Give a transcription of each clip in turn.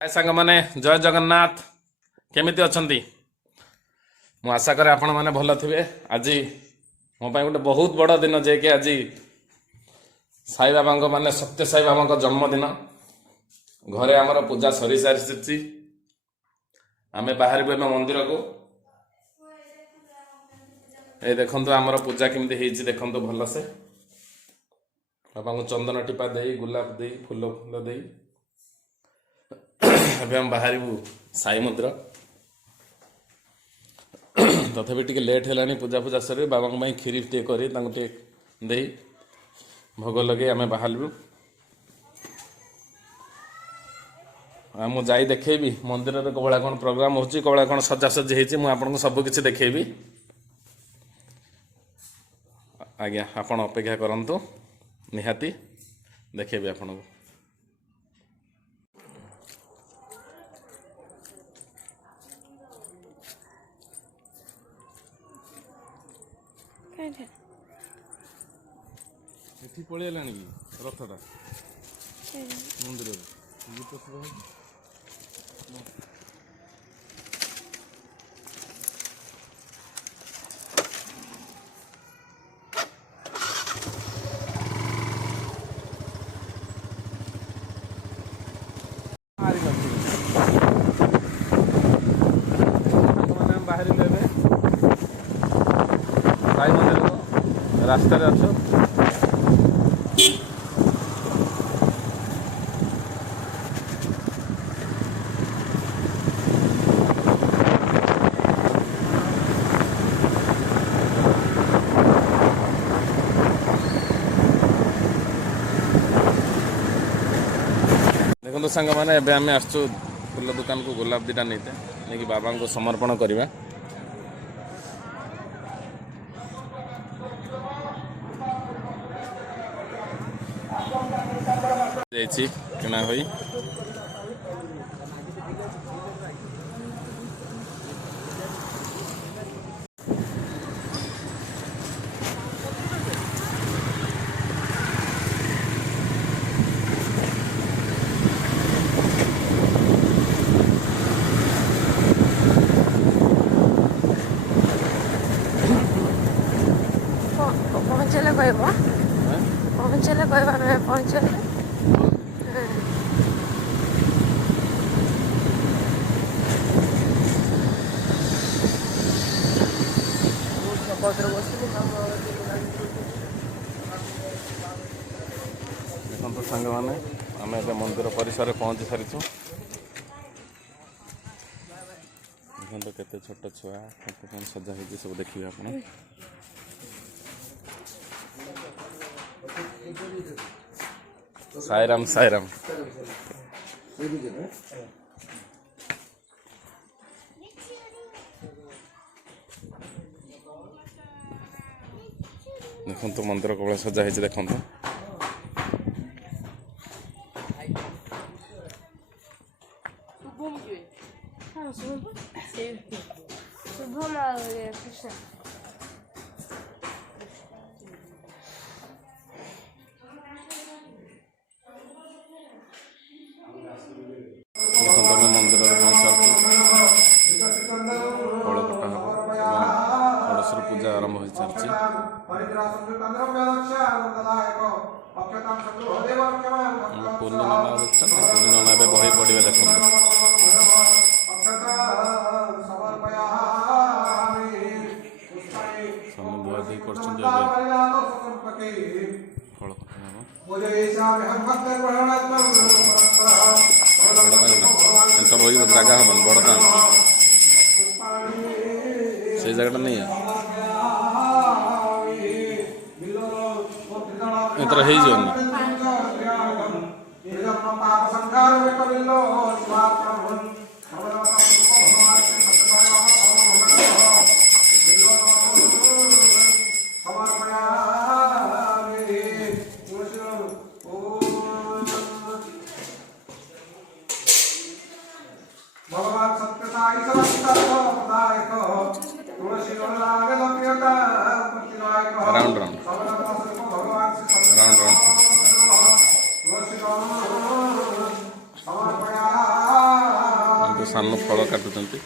सांग माने जय जगन्नाथ केमिति अछंती मु आशा करे आपण माने भल थिबे। आज मो पाई गोटे बहुत बड़ दिन जे कि आज साई बाबा माने सत्य साई बाबा जन्मदिन घरे आमर पूजा सरी सारी आमे बाहर भी मंदिर को ए देखंतु आमर पूजा केमिति हेछि देखंतु भल से बाबा को चंदन टिपा देई गुलाब देई फूल फूल देई अभी हम बाहर साई मंदिर तथापि टी लेट है पूजा पूजा सर बाबा खीरी टे कर भोग लगे आम बाहर मुझे देखेबी मंदिर में कौड़ा कौन प्रोग्राम हो कौड़ा कौन सजासजी होती सबकि देखेबी। आज्ञा आपण अपेक्षा करंतु निहाती देखेबी आपन को। ଏଠି ପଳେଇ ହେଲାଣି କି ରଥଟା ମନ୍ଦିରରେ ଗୀତ ବାହାରିଲେ ଏବେ ସାଇ ମନ୍ଦିର ରାସ୍ତାରେ ଅଛୁ। देखो सांग मैंने एवं आम आसचु फूल दुकान को गोलाप दीटा नहीं बाबा को समर्पण करवा। किना हुई पहुँचले कहब पहुँचले कहब ना पहुँचले देखो सांग मैंने आम ए मंदिर परिसर पहुँची सारी देखो केते छोट छुआ कौन सजा हो सब देखिए आप साईराम साईराम देखो मंदिर कौन सजा है देखो शुभम कृष्ण मंदिर फल कटा हम षोड़श पूजा आरंभ हो सारी पूर्णिमा पूर्णिमा बही पढ़े देखते धुआधुई कर जगह हम बड़ता से जगह नहीं है इतर भगवान सत्य साई सर्वदायक तुलसी राउंड राउंड राउंड राउंड तुलसी समर्पया ସାନ ଫଳ କାଟୁଛନ୍ତି।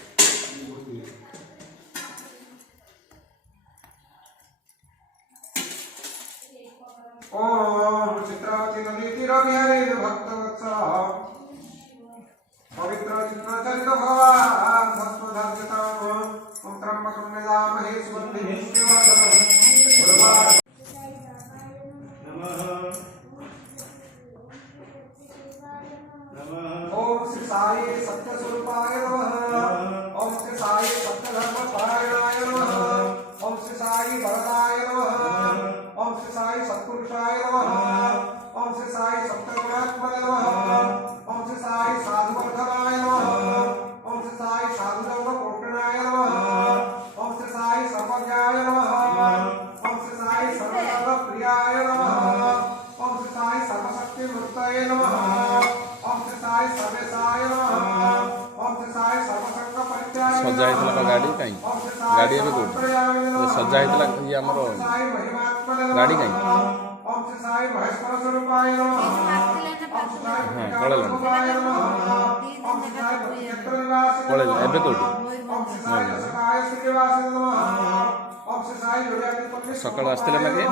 ओम चित्रावती नदी तीर विहारी भक्त वत्सल पवित्र चिन्मचरित भगवान भस्मधार्यताम ओम त्र्यंबकं यजामहे सुगन्धिं पुष्टिवर्धनम् ओम श्री साई सत्य स्वरूपाय नमः। ओम श्री साई सत्य धर्म परायणाय नमः। ओम श्री साई वरदाय नमः। ओम श्री साई सत्पुरुषाय नमः। ओम श्री साई सप्तगुणात्मने नमः। ओम श्री साई साधुवर्धनाय नमः। ओम श्री साई साधुजन पोषणाय नमः। ओम श्री साई सर्वज्ञाय नमः। ओम श्री साई सर्वसर्व प्रियाय नमः। ओम श्री साई सर्वशक्ति मूर्तये नमः। ओम श्री साई सर्वेशाय नमः। ओम श्री साई सर्वसंग परित्यागी सजा ହେଇଥିଲା ଗାଡ଼ି କାଇଁ ଗାଡ଼ି ଏବେ କୋଉଠି ସଜା ହେଇଥିଲା ଇଏ ଆମର ଗାଡ଼ି କାଇଁ ओम श्री साई महेश्वर स्वरूपाय नमः। ओम श्री साई ପଳେଇଲାଣି स्वरूपाय नमः। ओम श्री साई क्षेत्र निवासी ପଳେଇଲା ଏବେ କୋଉଠି ओम श्री साई सकाय श्रीनिवास नमः। ओम श्री साई जोड़ियाती पत्नी ସକାଳୁ ଆସିଥିଲେ ନା କିଏ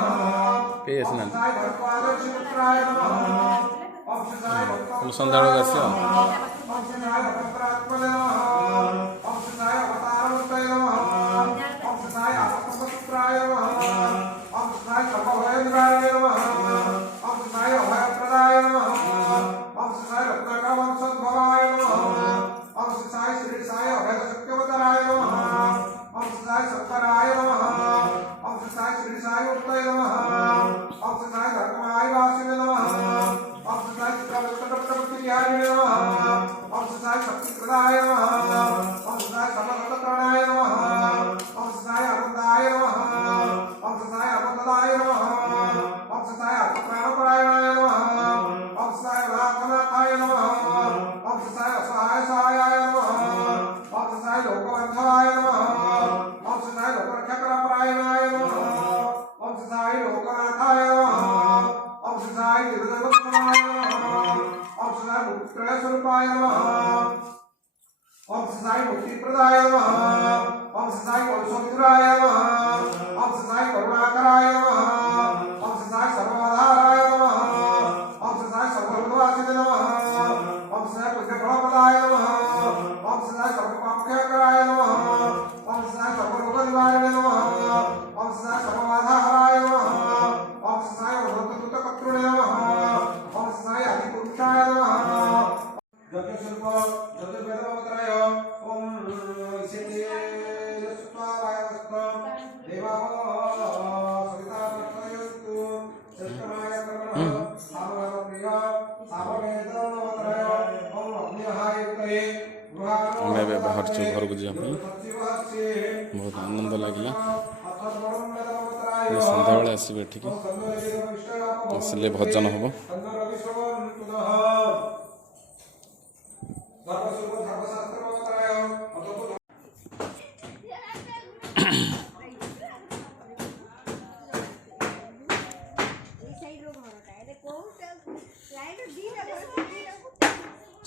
କେହି ଆସିନାହାନ୍ତି साई भगवान श्रीपुत्राय नमः। ओम श्री साई ସନ୍ଧ୍ୟାବେଳକୁ ଆସିବ ओम श्री साई भगवत्रात्मने नमः। ओम श्री साई अवतारमूर्तये नमः। ओम श्री साई आत्मपुत्राय नमः। ओम श्री साई सर्वभयनिवारणे नमः। ओम श्री साई अभयप्रदाय नमः। ओम श्री साई रत्नाकर वंशोद्भवाय नमः। ओम श्री साई श्री साई अभय सत्यवतराय नमः। ओम श्री साई सत्तराय नमः। ओम श्री साई श्री साई मूर्तये नमः। ओम श्री साई धर्ममाय वासिने नमः। ओम श्री साई चित्रवृत्तप्रवृत्ति विहारिणे नमः। ओम श्री साई शक्तिप्रदाय नमः। ओम श्री साई सर्वगतत्राणाय नमः। ओम श्री साई आनंदाय नमः। ओम श्री साई आनंददाय नमः। ओम श्री साई आत्मप्राणपरायणाय नमः। ओम श्री साई अनाथनाथाय नमः। ओम श्री साई असहाय सहायाय नमः। ओम श्री साई लोकबंधवाय नमः। ओम श्री साई लोकरक्षकपरायणाय नमः। ओम श्री साई लोकनाथाय नमः। ओम श्री साई निर्दोषाय नमः। ओम श्री साई मुक्तिप्रदाय स्वरूपाय नमः। ओम श्री साई मुक्तिप्रदाय नमः। ओम श्री साई वंशोद्धाराय नमः। ओम श्री साई करुणाकराय नमः। ओम श्री साई सर्वधाराय नमः। ओम श्री साई सर्वभूतवासिने नमः। ओम श्री साई पुण्यफलप्रदाय नमः। ओम श्री साई सर्वपापक्षयकराय नमः। ओम श्री साई सर्वरोगनिवारिणे नमः। ओम श्री साई सर्वबाधाहराय नमः। ओम श्री साई अनन्तदूतकर्तृणे नमः। ओम श्री साई आदिपुरुषाय नमः। यज्ञस्वरूप चतुर्वेदमवतराय ओम ईशेते स्वावायवस्तं देवाः सवितारक्षयन्तु सत्कर्माय कर्मणः सामगानप्रिय सामवेदमवतराय ओम अग्निहायुक्तये ଆମେ ଏବେ ବାହାରୁଛୁ ଘରକୁ ଯିବା ପାଇଁ ବହୁତ ଆନନ୍ଦ ଲାଗିଲା ସନ୍ଧ୍ୟାବେଳେ ଆସିବେ ଏଠିକି ଆସିଲେ ଭଜନ ହେବ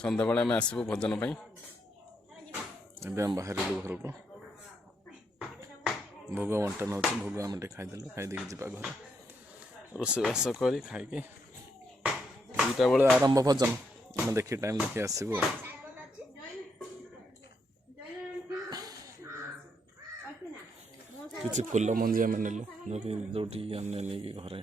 ସନ୍ଧ୍ୟାବେଳେ ଆମେ ଆସିବୁ ଭଜନ ପାଇଁ ଏବେ ଆମେ ବାହାରିଲୁ ଘରକୁ ଭୋଗ ବଣ୍ଟନ ହେଉଛି ଭୋଗ ଆମେ ଟିକେ ଖାଇଦେଲୁ ଖାଇଦେଇକି ଯିବା ଘରେ ରୋଷେଇବାସ କରି ଖାଇକି 2ଟା ବେଳେ ଆରମ୍ଭ ଭଜନ ଆମେ ଦେଖି ଟାଇମ୍ ଦେଖି ଆସିବୁ କିଛି ଫୁଲ ମଞ୍ଜି ଆମେ ନେଲୁ ଯେଉଁଠି ଆମେ ନେଇକି ଘରେ